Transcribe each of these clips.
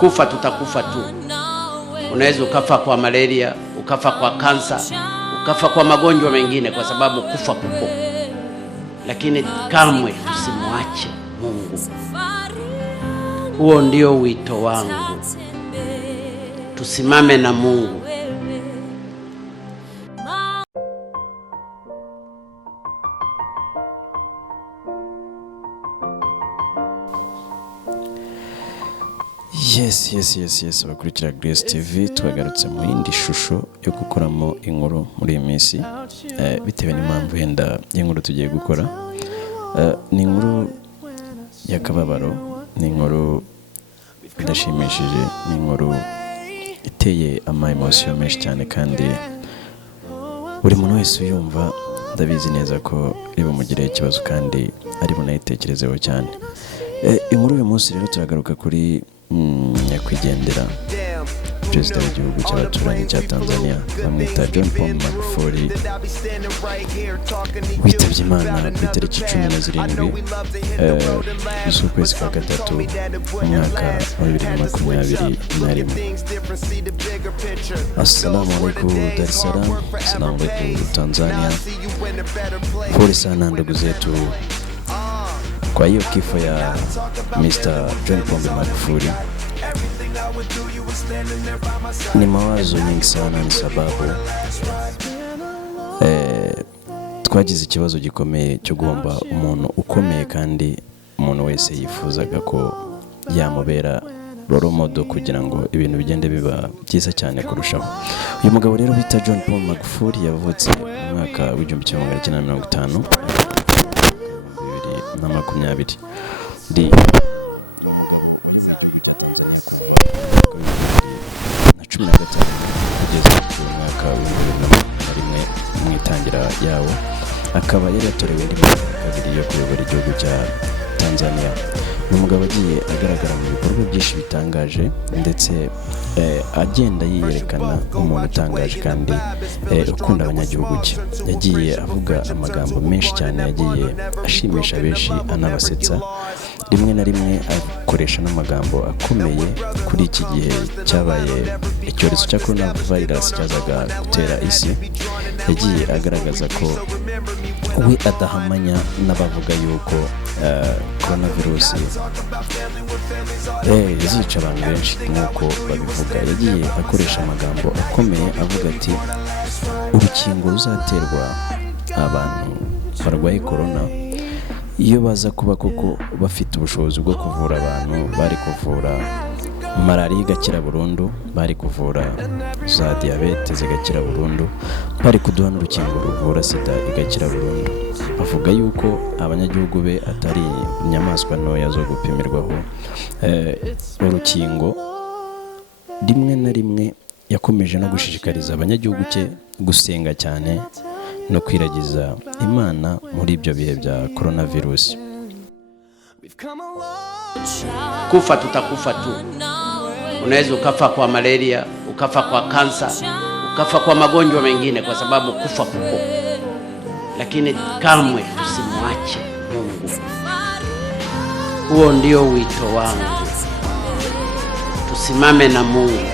Kufa tutakufa tu. Unaweza ukafa kwa malaria, ukafa kwa kansa, ukafa kwa magonjwa mengine, kwa sababu kufa kupo. Lakini kamwe tusimwache Mungu. Huo ndio wito wangu. Tusimame na Mungu. Yes, bakurikira Grace TV twagarutse mu yindi shusho yo gukoramo inkuru muri iyi minsi, bitewe n'impamvu yenda y'inkuru tugiye gukora. Ni inkuru y'akababaro, ni inkuru idashimishije, ni inkuru iteye ama-emotion menshi cyane, kandi buri muntu wese uyumva ndabizi neza ko bimugiraho ikibazo kandi ari bunayitekerezeho cyane. Inkuru uyu munsi rero turagaruka kuri nyakwigendera perezida w'igihugu cy'abaturanyi cya Tanzania, bamwita John Pombe Magufuli, witabye Imana ku itariki 17 z'ukwezi kwa gatatu mu mwaka wa 2021. Assalamu alaikum Dar es Salaam, assalamu alaikum Tanzania. Pole sana ndugu zetu kwa hiyo kifo ya Mr. John Pombe Magufuli. Ni mawazo nyingi sana, ni sababu twagize ikibazo gikomeye cyo guhomba umuntu ukomeye, kandi umuntu wese yifuzaga ko yamubera role model kugira ngo ibintu bigende biba byiza cyane kurushaho. Uyu mugabo rero bita John Pombe Magufuli yavutse mu mwaka wa 1950 na 2020 ndi na 15 kugeza ku mwaka wa 2021 mu itangira yawo, akaba yari yatorewe indi manda kabiri yo kuyobora igihugu cya Tanzania. Ni umugabo agiye agaragara mu bikorwa byinshi bitangaje, ndetse agenda yiyerekana nk'umuntu utangaje kandi ukunda abanyagihugu cye. Yagiye avuga amagambo menshi cyane, yagiye ashimisha benshi anabasetsa, rimwe na rimwe akoresha n'amagambo akomeye kuri iki gihe cyabaye icyorezo cya coronavirus cyazaga gutera isi. Yagiye agaragaza ko we adahamanya n'abavuga yuko coronavirus zica abantu benshi nk'uko babivuga. Yagiye akoresha amagambo akomeye avuga ati urukingo ruzaterwa abantu barwaye corona, iyo baza kuba koko bafite ubushobozi bwo kuvura abantu, bari kuvura malaria igakira burundu, bari kuvura za diabete zigakira burundu, bari kuduha n'urukingo ruvura sida igakira burundu. Bavuga yuko abanyagihugu be atari inyamaswa ntoya zo gupimirwaho urukingo. Rimwe na rimwe yakomeje no gushishikariza abanyagihugu cye gusenga cyane no kwiragiza Imana muri ibyo bihe bya coronavirus. Kufa tutakufa tu. Unaweza ukafa kwa malaria, ukafa kwa kansa, ukafa kwa magonjwa mengine, kwa sababu kufa kupo. Lakini kamwe tusimwache Mungu. Huo ndio wito wangu. Tusimame na Mungu.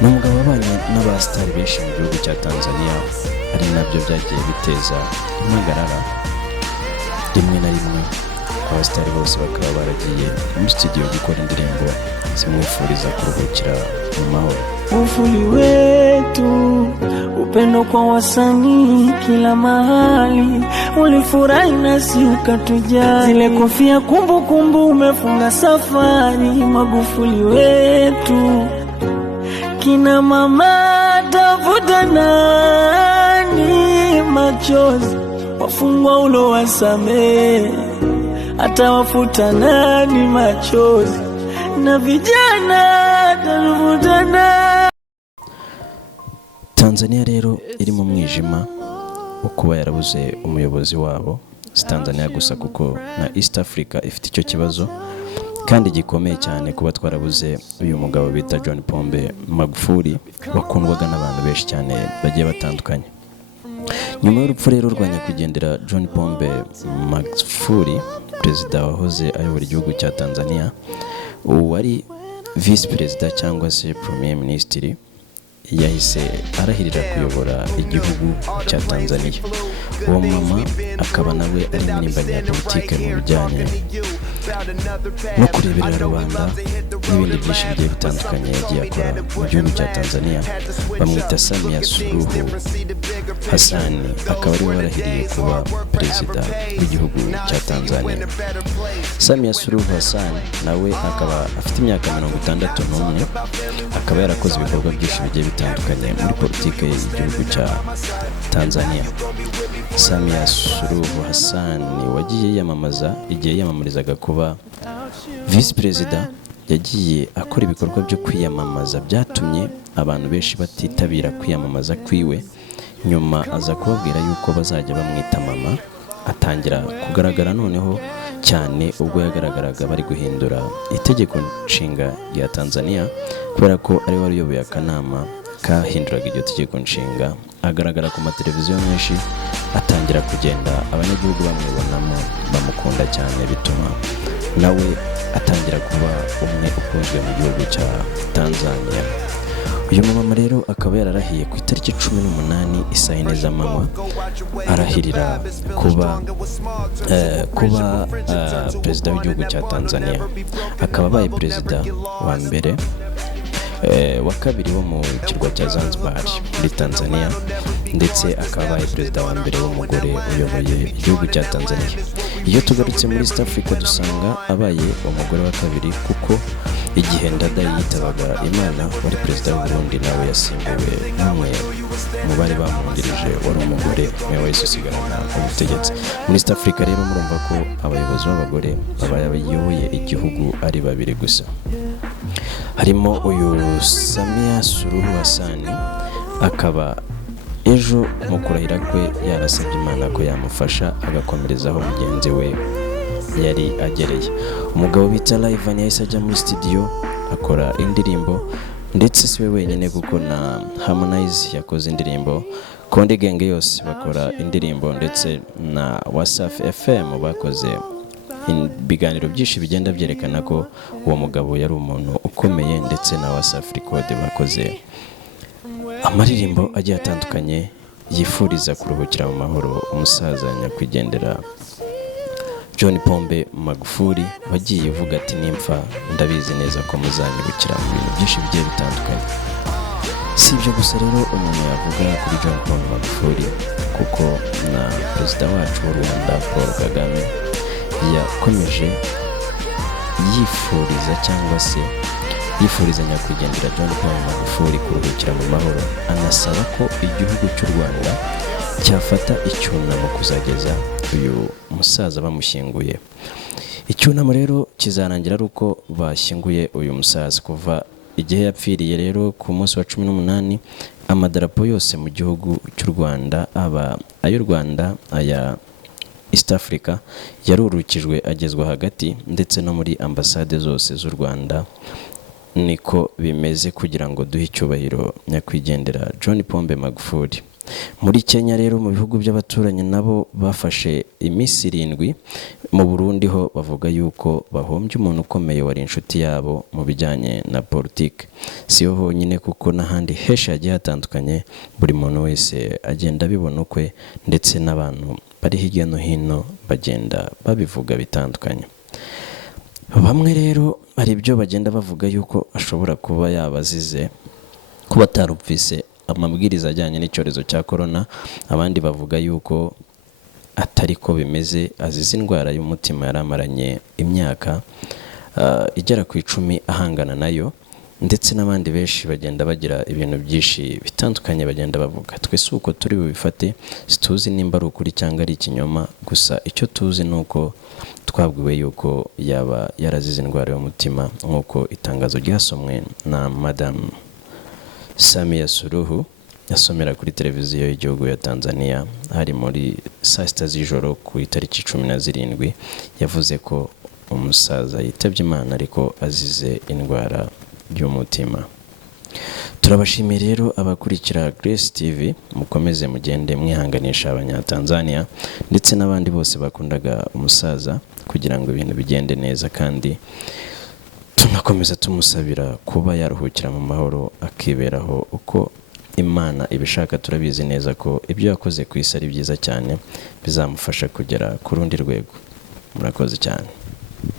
Ni umugabo wabanye n'abasitari benshi mu gihugu cya Tanzania, ari nabyo byagiye biteza impagarara. Rimwe na rimwe abasitari bose bakaba baragiye muri studio gukora indirimbo zimwifuriza kuruhukira mu mahoro. Magufuli wetu, upendo kwa wasanii kila mahali, ulifurahi nasi ukatujali, zile kofia kumbukumbu umefunga safari. Magufuli wetu, kina mama tafuta nani machozi, wafungwa ulo wasame hata wafuta nani machozi, na vijana tarufutana. Tanzania rero iri mu mwijima wo kuba yarabuze umuyobozi wabo. Si Tanzania gusa, kuko na East Africa ifite icyo kibazo kandi gikomeye cyane, kuba twarabuze uyu mugabo bita John Pombe Magufuli, bakundwaga n'abantu benshi cyane bagiye batandukanye. Nyuma y'urupfu rero rwa nyakwigendera John Pombe Magufuli, perezida wahoze ayobora igihugu cya Tanzania, uwari visi perezida cyangwa se premier ministre, yahise arahirira kuyobora igihugu cya Tanzania. Uwo mama akaba nawe ari impirimbanyi ya politike mu bijyanye no kureberera rubanda n'ibindi byinshi bigiye bitandukanye yagiye akora mu gihugu cya Tanzania. Bamwita Samia Suluhu Hassan, akaba ariwe warahiriye kuba perezida w'igihugu cya Tanzania. Samia Suluhu Hassan nawe akaba afite imyaka 61, akaba yarakoze ibikorwa byinshi bigiye bitandukanye muri politike y'igihugu cya Tanzania. Samia Suluhu Hassan wagiye yamamaza igihe yamamarizaga kuba visi perezida, yagiye akora ibikorwa byo kwiyamamaza byatumye abantu benshi batitabira kwiyamamaza kwiwe. Nyuma aza kubabwira yuko bazajya bamwita mama, atangira kugaragara noneho cyane ubwo yagaragaraga bari guhindura itegeko nshinga rya Tanzania, kubera ko ari wari uyoboye akanama kahinduraga iryo tegeko nshinga. Agaragara ku mateleviziyo menshi, atangira kugenda abanyagihugu bamwibonamo, bamukunda cyane, bituma nawe atangira kuba umwe ukunzwe mu gihugu cya Tanzania. Uyu mama rero akaba yararahiye ku itariki 18 isaa 4 z'amanywa, arahirira kuba perezida w'igihugu cya Tanzania. Akaba abaye perezida wa mbere wa kabiri wo mu kirwa cya Zanzibar muri Tanzania, ndetse akaba abaye perezida wa mbere w'umugore uyoboye igihugu cya Tanzania. Iyo tugarutse muri East Africa dusanga abaye umugore wa kabiri, kuko igihe Ndadaye yitabaga Imana wari perezida w'u Burundi nawe yasimbuwe n'umwe mu bari bamwungirije wari umugore, nawe wahise usigarana ubutegetsi. Muri East Africa rero murumva ko abayobozi b'abagore bayoboye igihugu ari babiri gusa. Harimo uyu Samia Suluhu Hassan, akaba ejo mu kurahira kwe yarasabye Imana ko yamufasha agakomerezaho mugenzi we yari agereye. Umugabo bita Livan yahise ajya muri studio akora indirimbo, ndetse siwe wenyine kuko na Harmonize yakoze indirimbo, Konde Gang yose bakora indirimbo, ndetse na Wasafi FM bakoze ibiganiro byinshi bigenda byerekana ko uwo mugabo yari umuntu ukomeye, ndetse na Wasafi Record bakoze amaririmbo agiye atandukanye yifuriza kuruhukira mu mahoro umusaza nyakwigendera John Pombe Magufuli, wagiye uvuga ati nimpfa ndabizi neza ko muzanyibukira mu bintu byinshi bigiye bitandukanye. Si ibyo gusa rero umuntu yavuga kuri John Pombe Magufuli, kuko na perezida wacu w'u Rwanda Paul Kagame yakomeje yifuriza cyangwa se yifuriza nyakwigendera John Pombe Magufuli kuruhukira mu mahoro, anasaba ko igihugu cy'u Rwanda cyafata icyunamo kuzageza uyu musaza bamushyinguye. Icyunamo rero kizarangira ari uko bashyinguye uyu musaza. Kuva igihe yapfiriye rero ku munsi wa 18, amadarapo yose mu gihugu cy'u Rwanda, aba ay'u Rwanda, aya East Africa, yarurukijwe agezwa hagati, ndetse no muri ambasade zose z'u Rwanda niko bimeze, kugira ngo duhe icyubahiro nyakwigendera John Pombe Magufuli. Muri Kenya rero mu bihugu by'abaturanyi nabo bafashe iminsi 7. Mu Burundi ho bavuga yuko bahombye umuntu ukomeye wari inshuti yabo mu bijyanye na politike. Siho honyine kuko n'ahandi henshi hagiye hatandukanye, buri muntu wese agenda bibona ukwe, ndetse n'abantu bari hirya no hino bagenda babivuga bitandukanye. Bamwe rero hari ibyo bagenda bavuga yuko ashobora kuba yabazize kuba atarumvise amabwiriza ajyanye n'icyorezo cya corona. Abandi bavuga yuko atari ko bimeze, azize indwara y'umutima yaramaranye imyaka igera ku 10 ahangana nayo, ndetse n'abandi benshi bagenda bagira ibintu byinshi bitandukanye bagenda bavuga. Twese uko turi bubifate situzi nimba ari ukuri cyangwa ari ikinyoma, gusa icyo tuzi nuko twabwiwe yuko yaba yarazize indwara y'umutima, nk'uko itangazo ryasomwe na Madame Samia Suluhu yasomera kuri televiziyo y'igihugu ya Tanzania hari muri saa 6 z'ijoro ku itariki 17. Yavuze ko umusaza yitabye Imana ariko azize indwara y'umutima. turabashimiye rero abakurikira Grace TV, mukomeze mugende mwihanganisha abanyatanzania ndetse n'abandi bose bakundaga umusaza kugira ngo ibintu bigende neza, kandi tunakomeza tumusabira kuba yaruhukira mu mahoro akiberaho uko Imana ibishaka. Turabizi neza ko ibyo yakoze ku isi ari byiza cyane, bizamufasha kugera ku rundi rwego. Murakoze cyane.